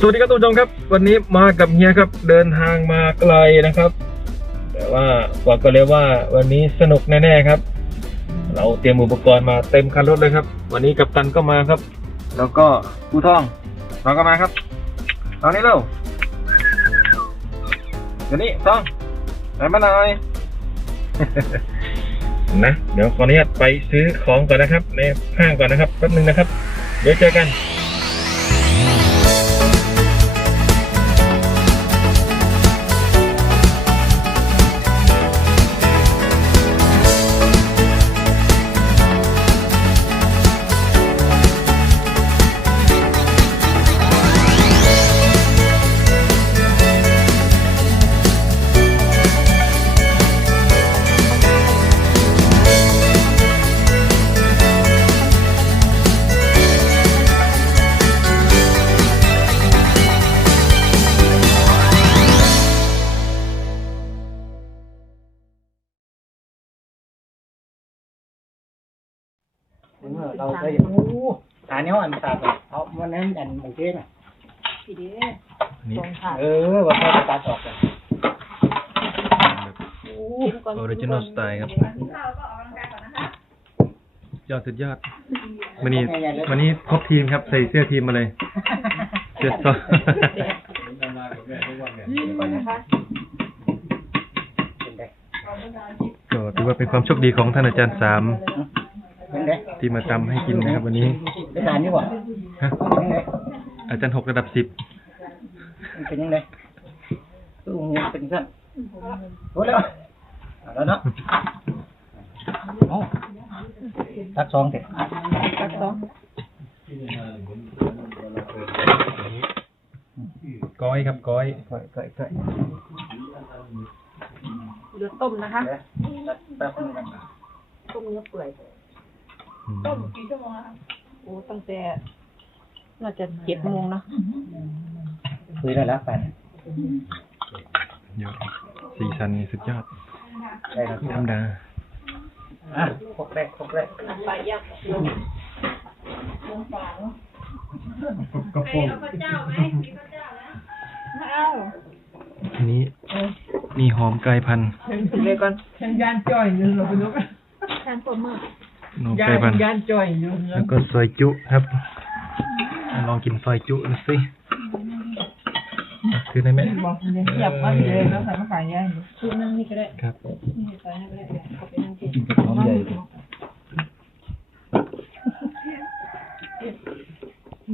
สวัสดีครับทุกผู้ชมครับ วันนี้มากับเฮียครับ เดินทางมาไกลนะครับ แต่ว่าบอกก็เลยว่าวันนี้สนุกแน่ๆครับ เราเตรียมอุปกรณ์มาเต็มคันรถเลยครับ วันนี้กัปตันก็มาครับ แล้วก็ผู้ท่องเราก็มาครับตอนนี้เร็วเดี๋ยวนี้ท่องไหนมาหน่อยนะเดี๋ยวขออนุญาตไปซื้อของก่อนนะครับในห้างก่อนนะครับแป๊บนึงนะครับ เดี๋ยวเจอกัน เมื่อเราเคยโอ้หาเนี้ยอันขาดเลยเอาวันนั้นอันหมูเทศอะทีเดียวนี่สองขาดเออวันนั้นตัดออกเลยออริจินอลสไตล์ครับยอดสุดยอดวันนี้วันนี้ครบทีมครับ ใส่เสื้อทีมมาเลยเสื้อซ้อก่อนนะคะเป็นไงก็ถือว่าเป็นความโชคดีของท่านอาจารย์สาม เป็นไงที่มาทำให้กินนะครับ วันนี้เป็นนานนี่หว่าฮะ เป็นไงอาจารย์หกระดับสิบมันเป็นยังไงคืองูเป็นสั้นโอ้แล้วเอาแล้วเนาะเอาตัดซองเถอะตัดสองก้อยครับก้อยค่อยค่อยค่อยเรือต้มนะคะเดี๋ยวตัดแป๊บนึงกันต้มเนื้อเปื่อยอืม ต้มกี่ชั่วโมงคะโอ้ตั้งแต่น่าจะเจ็ดโมงเนาะคุยได้แล้วไปยอดสีสันนี่สุดยอดได้แล้วธรรมดาอะครกแรกครกแรกไปยากกระโปรงอ้าวอันนี้มีหอมไก่พันธุ์เลยก่อนฉันยานจ่อยอยู่เราไปลุกทานปลาหมึก หอมยาไก่พันนธุ์ยานจ่อยอยู่แล้วก็ซอยจุครับ ลองกินซอยจุดูสิอะคือได้ไหมบอกเนี่ยเทียบว่าเลยแล้วใส่มะขามย่างอยู่ชุดนั่งนี่ก็ได้ครับนี่ใส่นั่งก็ได้เอาไปนั่งกินหอมใหญ่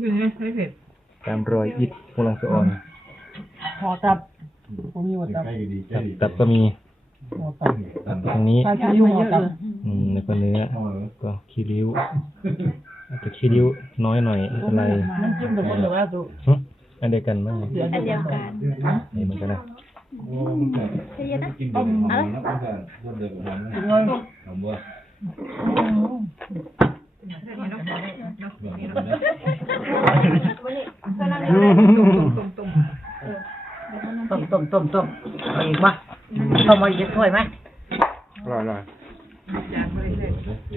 คือไงใช้เผ็ดตามรอยอิดพลังสะออนหอตับผมมีหัวตับ ตับตับก็มีหัว ตับตรงนี้ปลาที่หัวตับอืมแล้วก็เนื้อก็ขี้ริ้วอาจจะขี้ริ้วน้อยหน่อยไม่เป็นไรน้ำจิ้มกับคนเดียวว่าตัวหึอันเดียวกันไหมอันเดียวกันนี่เหมือนกันนะใช่ยังนะต้มอะไรกินเลยต้มต้มต้มต้มเอาอีกมั้ย ต้มมาอีกถ้วยไหมอร่อยอร่อยยานบริเวณ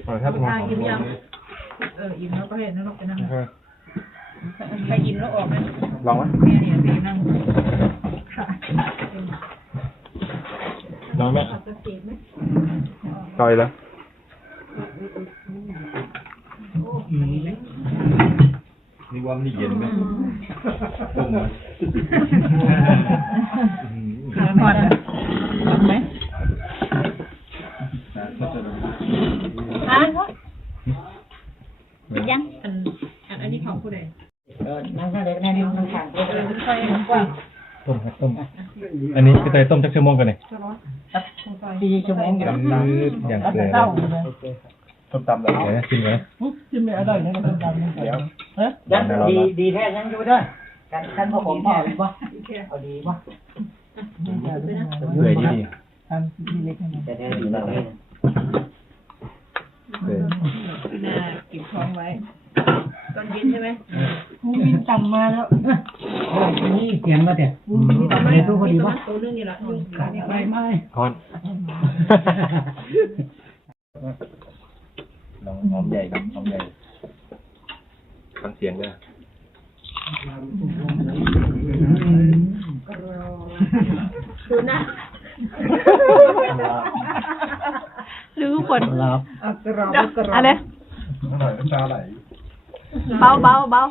อร่อยครับทุกคนอิ่มยังเอออิ่มแล้วก็เห็นแล้วเราไปนั่งใครอิ่มแล้วออกไหมลองไหมแม่เนี่ยไปนั่งค่ะลองไหมเอากระเทียมไหมต่อยแล้วนี่ว่ามันเย็นไหมต้มไหม อดไหมอะยังอันอันอันนี้ของผู้ใดออนั่งข้างเด็กนั่งนี่นั่งข้างเด็กให้ต้มครับต้ม อันนี้พี่เตยต้มจักชั่วโมงกันเลยสักสี่ชั่วโมงอยู่อย่างแล้วเกลืแต่อเต้าเลยต้มตำแบบเดี๋ยวนกินก่อนนะจิ้มไม่อร่อยนะคนดำเดี๋ยวดีดีแท้ยังอยู่ด้อกันกันพวกผมพ่อดีป่ะเอาดีปะ เปื่อยดีดีทำดีเล็กให้มันแต่เดี๋ยวดีแล้วนี่เปื่อยน่าเก็บท้องไว้ ตอนเย็นใช่ไหมมูวินต่ำมาแล้วนี่เสียงมาเดี๋ยวเอาไหมเดี๋ยวตู้พอดีป่ะตัวนึงนี่แหละนี่ไม่ไม่ทอนลองหอมใหญ่ครับหอมใหญ่ฟังเสียงด้วย ดูนะรู้คนลาบเอากรอบกรอบอะไรหน่อยน้ำตาไหลเบาเบาเบา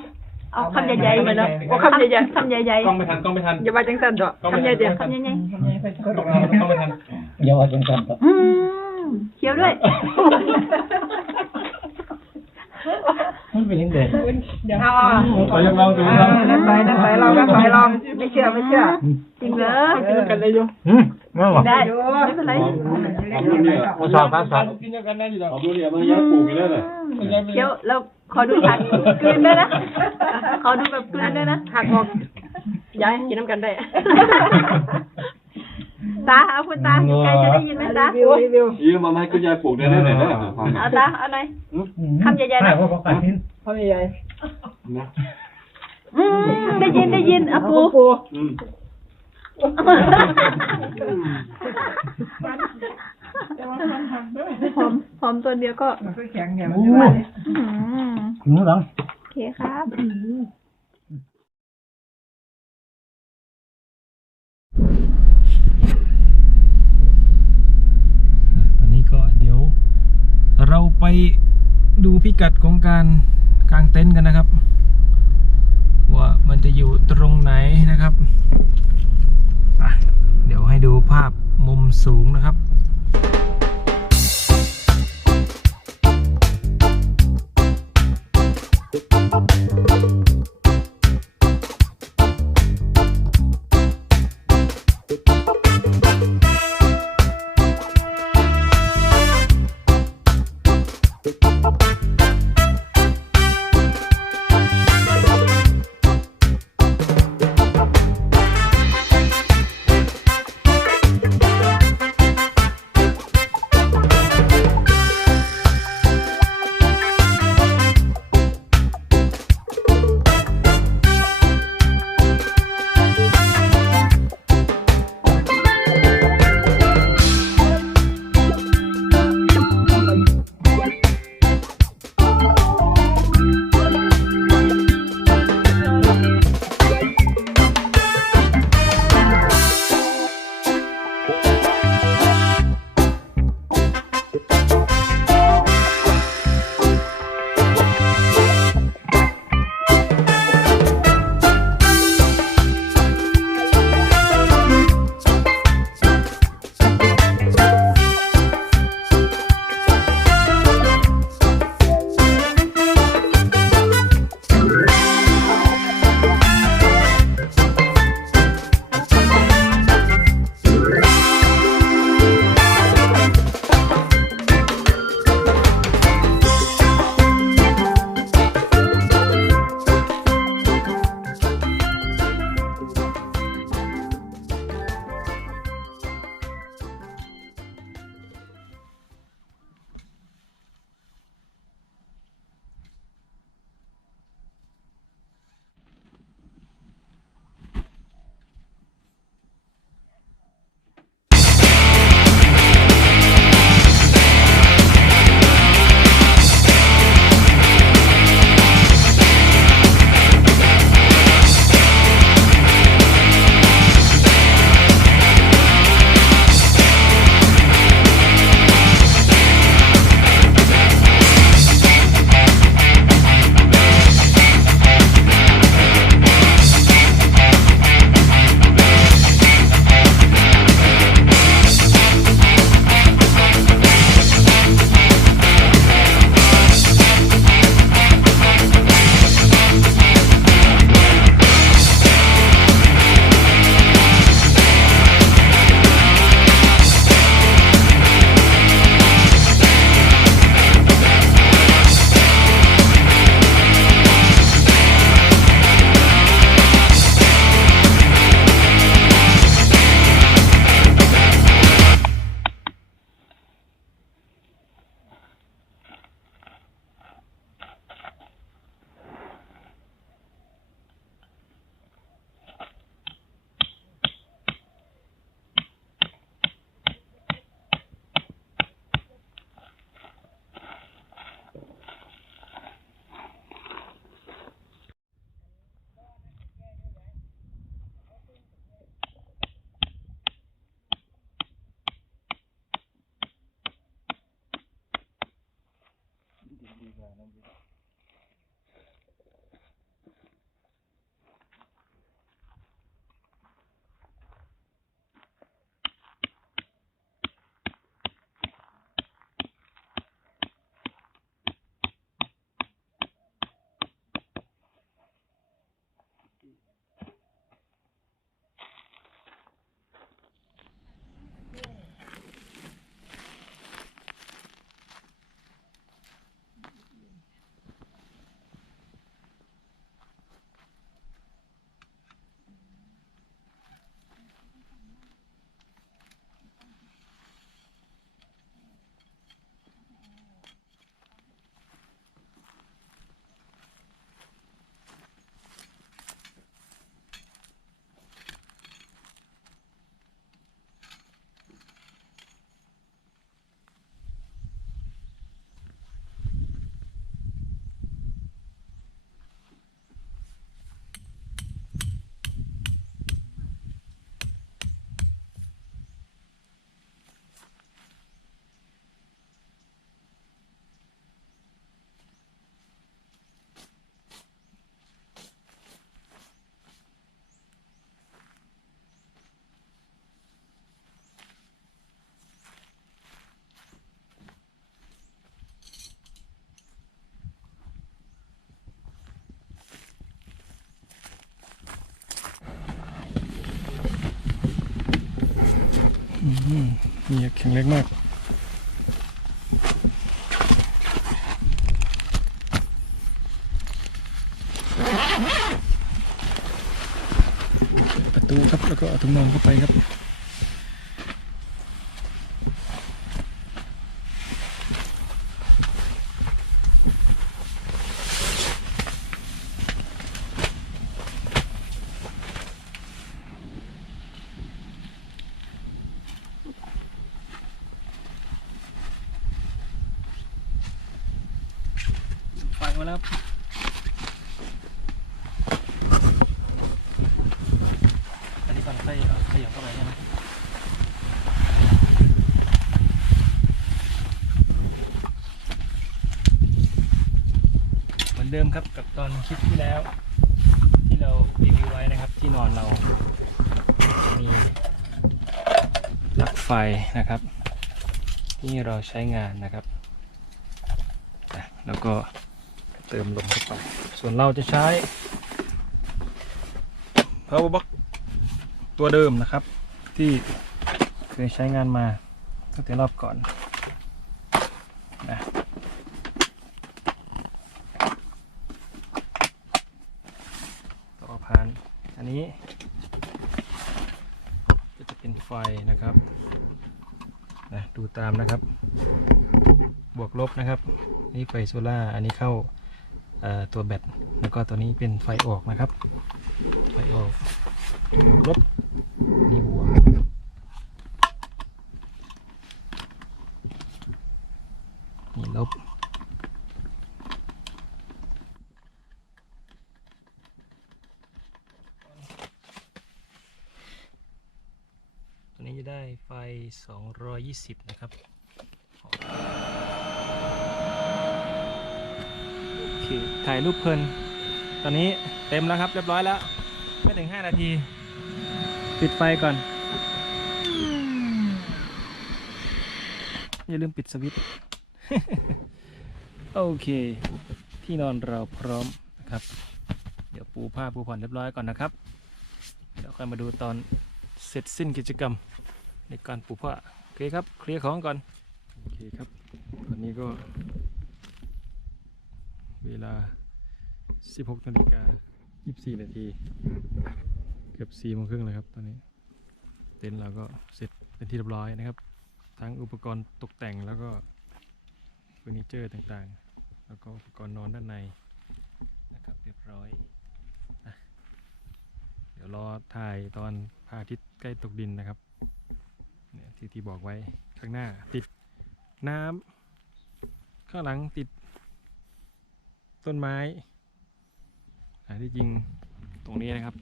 เอาคำใหญ่ๆไปเลยโอ้คำใหญ่ๆคำใหญ่กล้องไม่ทันกล้องไม่ทันๆอย่าว่าจังสันดอกคำใหญ่ๆคำใหญ่ทำไงไปกรอบ กล้องไม่ทันอย่าว่าจังกันต่อๆอืมเคี้ยวด้วย มันเป็นยังไงเดี๋ยวขอยังลองดูครับนั่นไปนั่นไปลองนั่นไปลองไม่เชื่อไม่เชื่อจริงเหรอกันเลยอยู่อืมนั่นหรอได้ไม่เป็นไรเอาดูเนี่ยมาสอบครับสอบเอาดูเนี่ยมันยัดปลูกอยู่แล้วเลยเคี้ยวแล้วขอดูผักกลืนด้วยนะขอดูแบบกลืนด้วยนะหักออกย้ายกินน้ำกันได้ ตาเอาคุณตาใครจะได้ยินไหมตารีวิวรีวิวยืมมาให้คุณยายปลูกได้ได้ไหนได้เอาตาเอาหน่อยคำใหญ่ๆนะว่าประกาศนี้พ่อใหญ่นะอืมได้ยินได้ยินอะปูปูอืมแต่ว่ามันทำด้วยหอมหอมตัวเดียวก็มันก็แข็งอย่างมันจะว่าเนี่ยอืมถึงหลังโอเคครับ ตอนนี้ก็เดี๋ยว เราไปดูพิกัดของการกางเต็นท์กันนะครับ ว่ามันจะอยู่ตรงไหนนะครับ เดี๋ยวให้ดูภาพมุมสูงนะครับ นี่แข็งแรงมากประตูครับแล้วก็เอาถุงนอนเข้าไปครับ มาแล้วอันนี้ก่อนไส้เขยับเข้าไปใช่ไหมเหมือนเดิมครับกับตอนคลิปที่แล้ว ที่เรารีวิวไว้นะครับ ที่นอนเรามีปลั๊กไฟนะครับ ที่เราใช้งานนะครับแล้วก็ เติมลมเข้าไป ส่วนเราจะใช้ power box ตัวเดิมนะครับ ที่เคยใช้งานมาตั้งแต่รอบก่อนนะต่อผ่านอันนี้ ก็จะเป็นไฟนะครับนะดูตามนะครับ บวกลบนะครับ นี่ไฟโซล่าอันนี้เข้า ตัวแบตแล้วก็ตัวนี้เป็นไฟออกนะครับ ไฟออกลบนี่บวกนี่ลบตัวนี้จะได้ไฟ 220 นะครับ โอเค ถ่ายรูปเพลิน ตอนนี้เต็มแล้วครับเรียบร้อยแล้ว ไม่ถึง 5 นาที ปิดไฟก่อน อย่าลืมปิดสวิตช์โอเคที่นอนเราพร้อมนะครับ เดี๋ยวปูผ้าปูผ่อนเรียบร้อยก่อนนะครับ เดี๋ยวค่อยมาดูตอนเสร็จสิ้นกิจกรรมในการปูผ้า โอเคครับ เคลียร์ของก่อน โอเคครับ ตอนนี้ก็ เวลา 16นาฬิกา24 นาที เกือบ4โมงครึ่งแล้วครับตอนนี้ เต็นท์เราก็เสร็จเป็นที่เรียบร้อยนะครับ ทั้งอุปกรณ์ตกแต่งแล้วก็เฟอร์นิเจอร์ต่างๆ แล้วก็อุปกรณ์นอนด้านในนะครับเรียบร้อยอะเดี๋ยวรอถ่ายตอนพระอาทิตย์ใกล้ตกดินนะครับเนี่ยที่ที่บอกไว้ข้างหน้าติดน้ำข้างหลังติด ต้นไม้ที่จริงตรงนี้นะครับ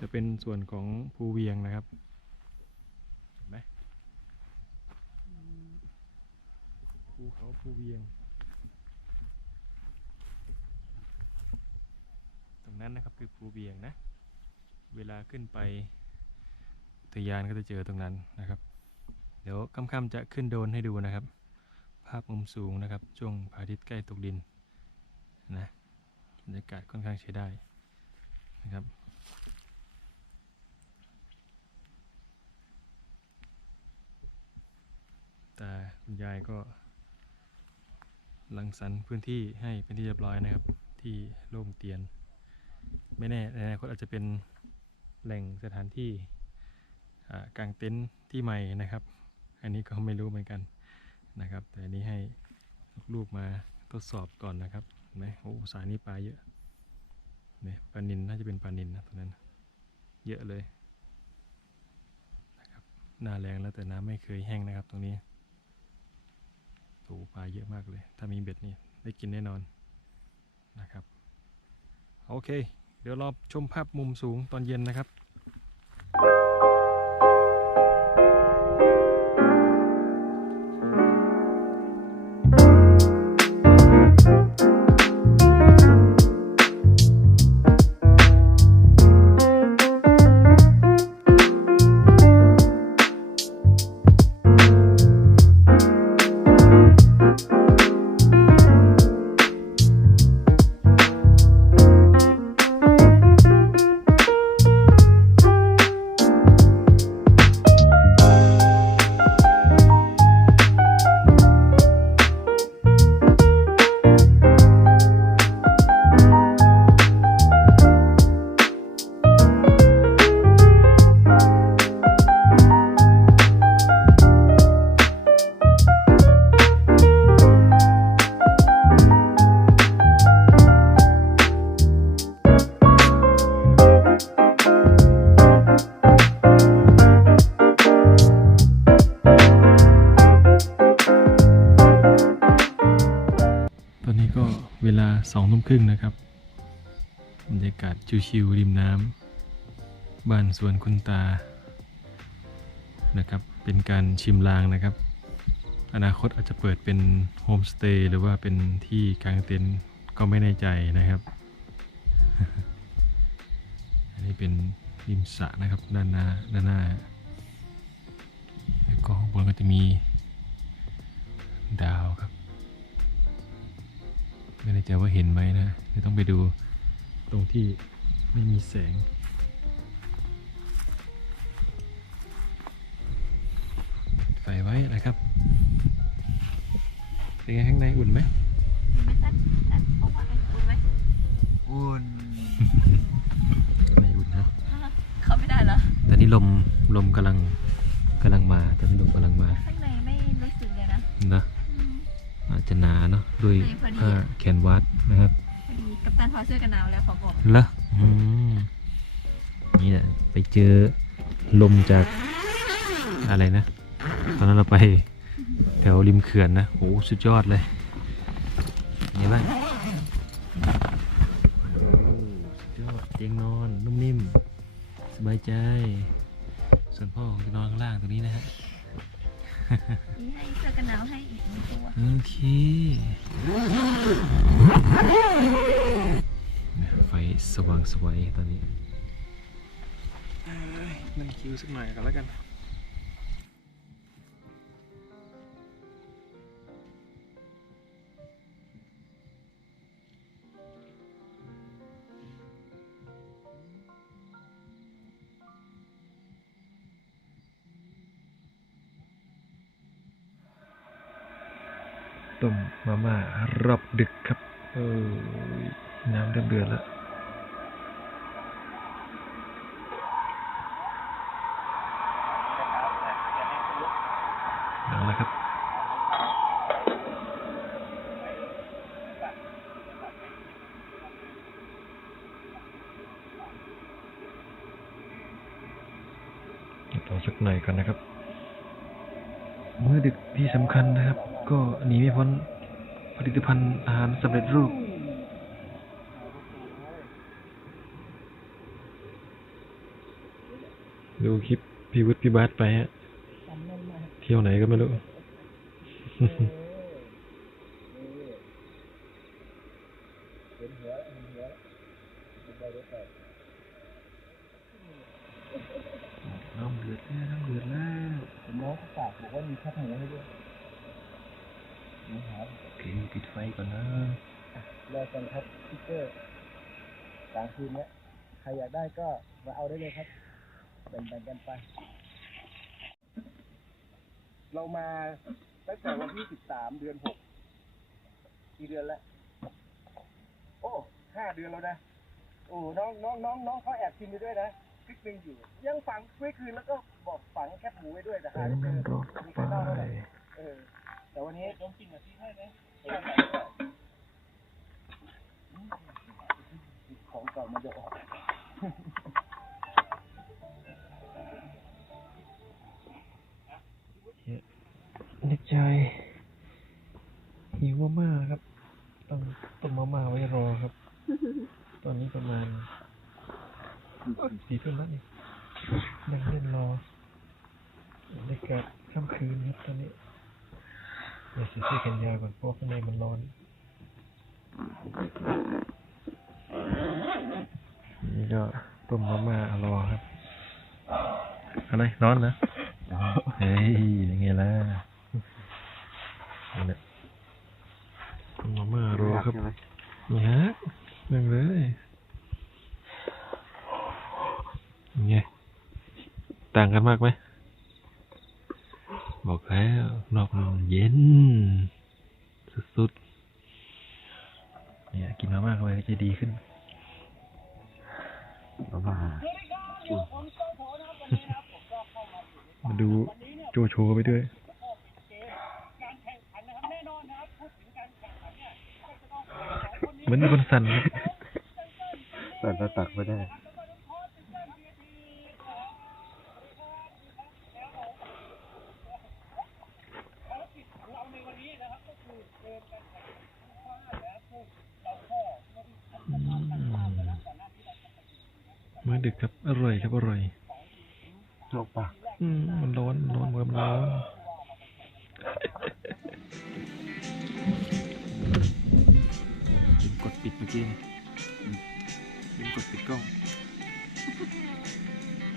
จะเป็นส่วนของภูเวียงนะครับเห็นไหมภูเขาภูเวียง ตรงนั้นนะครับคือภูเวียงนะ เวลาขึ้นไปทยานก็จะเจอตรงนั้นนะครับ เดี๋ยวค่ำๆจะขึ้นโดนให้ดูนะครับ ภาพมุมสูงนะครับ ช่วงพระอาทิตย์ใกล้ตกดิน นะบรรยากาศค่อนข้างใช้ได้นะครับแต่คุณยายก็รังสรรพื้นที่ให้เป็นที่เรียบร้อยนะครับ ที่โล่งเตียน ไม่แน่ในอนาคตอาจจะเป็นแหล่งสถานที่กางเต็นท์ที่ใหม่นะครับ อันนี้ก็ไม่รู้เหมือนกันนะครับ แต่อันนี้ให้ลูกมาทดสอบก่อนนะครับ ไหมโอ้สายนี้ปลาเยอะเนี่ยปลานินน่าจะเป็นปลานินนะตรงนั้น เยอะเลยนะครับหน้าแรงแล้วแต่น้ำไม่เคยแห้งนะครับ ตรงนี้โอ้ปลาเยอะมากเลย ถ้ามีเบ็ดนี่ได้กินแน่นอนนะครับ โอเค เดี๋ยวรอชมภาพมุมสูงตอนเย็นนะครับ สองทุ่มครึ่งนะครับบรรยากาศชิวๆริมน้ำบ้านสวนคุณตานะครับ เป็นการชิมลางนะครับ อนาคตอาจจะเปิดเป็นโฮมสเตย์หรือว่าเป็นที่กางเต็นท์ก็ไม่แน่ใจนะครับ อันนี้เป็นริมสระนะครับด้านหน้าด้านหน้าแล้วก็ข้างบนก็จะมีดาวครับ ไม่แน่ใจว่าเห็นไหมนะเดี๋ยวต้องไปดูตรงที่ไม่มีแสง ใส่ไว้นะครับ เป็นไงข้างในอุ่นไหมไม่สั้นสั้นบอกว่าอุ่นไหมอุ่นข้างในอุ่นนะเขาไม่ได้เหรอตอนนี้ลมลมกำลังกำลังมาตอนนี้ลมกำลังมาข้างในไม่รู้สึกเลยนะนะอืมอาจจะหนาเนาะด้วยพอดีผ้า เสื้อกันหนาวแล้วขอบอกเหรออืมนี่แหละไปเจอลมจากอะไรนะ ตอนนั้นเราไปแถวริมเขื่อนนะโหสุดยอดเลยเห็นไห สว่างสวยตอนนี้นั่งคิวสักหน่อยกันแล้วกันต้มมาม่ารอบดึกครับ เออ น้ำเริ่มเดือดแล้วเอาละครับ เดี๋ยวต่อสั กันนะครับ มื้อดึกที่สำคัญนะครับ ก็หนีไม่พ้นผลิตภัณฑ์อาหารสำเร็จรูปดูคลิปพี่วุฒิพี่บาสไปฮะ เที่ยวไหนก็ไม่รู้ น้ำเดือดแล้วน้ำเดือดแล้ว ผมน้องเขาฝากบอก ว่ามีแคบหมูให้ด้วยนะครับโอเคปิดไฟก่อนนะรอกันครับสติ๊กเกอร์กลางคืนเนี้ยใครอยากได้ก็มาเอาได้เลยครับแบ่งๆกันไป เรามาตั้งแต่วันที่13เดือน6กี่เดือนแล้ว โอ้ห้าเดือนแล้วนะ โอ้น้องน้องน้องน้องเขาแอบกินไปด้วยนะ คลิปหนึ่งอยู่ ยังฝังไว้คืนแล้วก็บอกฝังแคบหมูไว้ด้วยแต่หาไม่เจอรถเข้ามีไปใครเล่าเท่าไหร่เออแต่วันนี้ต้องกินกับที่ให้ไหมของเก่ามันจะออกในใจหิวมากๆครับต้องต้มมาม่าไว้รอครับ ตอนนี้ประมาณ สี่ทุ่มแล้วนี่นั่งเล่นรอบรรยากาศค่ำคืนครับตอนนี้เดี๋ยวใส่เสื้อแขนยาวก่อนเพราะว่าข้างในมันร้อนนี่ก็ต้มมาม่ารอครับ อะไรร้อนนะเฮ้ยยังไงล่ะนี่แหละต้มมาม่ารอครับนี่ฮะนั่งเลยยังไง ต่างกันมากไหม บอกแล้ว นอกมันเย็น สุดๆ เนี่ย กินมาม่าเข้าไปก็จะดีขึ้นมาดูโจโฉไปด้วยเหมือนมีคนสั่นครับแต่จะตักไม่ได้ ดึกครับ อร่อยครับอร่อยจบปะอืมมันร้อนมันร้อนมือมันร้อนลืมกดปิดเมื่อกี้นี่อืมลืมกดปิดกล้อง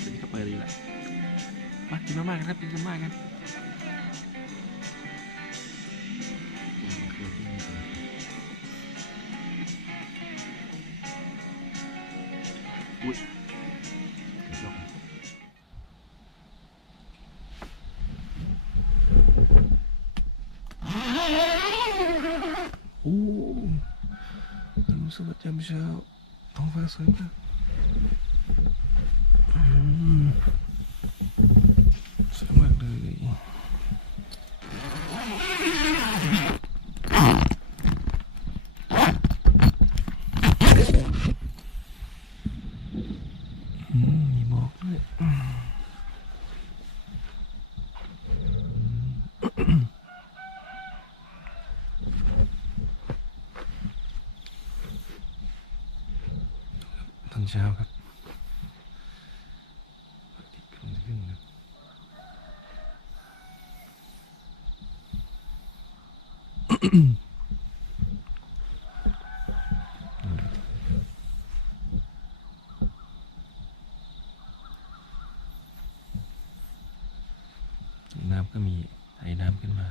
ทีนี้ก็เปิดดีแล้วมากินมากๆกันครับกินมากๆกัน โอ้รู้สึกว่ามเช้าท้องฟ้าสวยมากอืมสวยมากเลยอืมมีหมอกด้วยอืมตอนเช้าครับน้ำก็มีไอ้น้ำขึ้นมา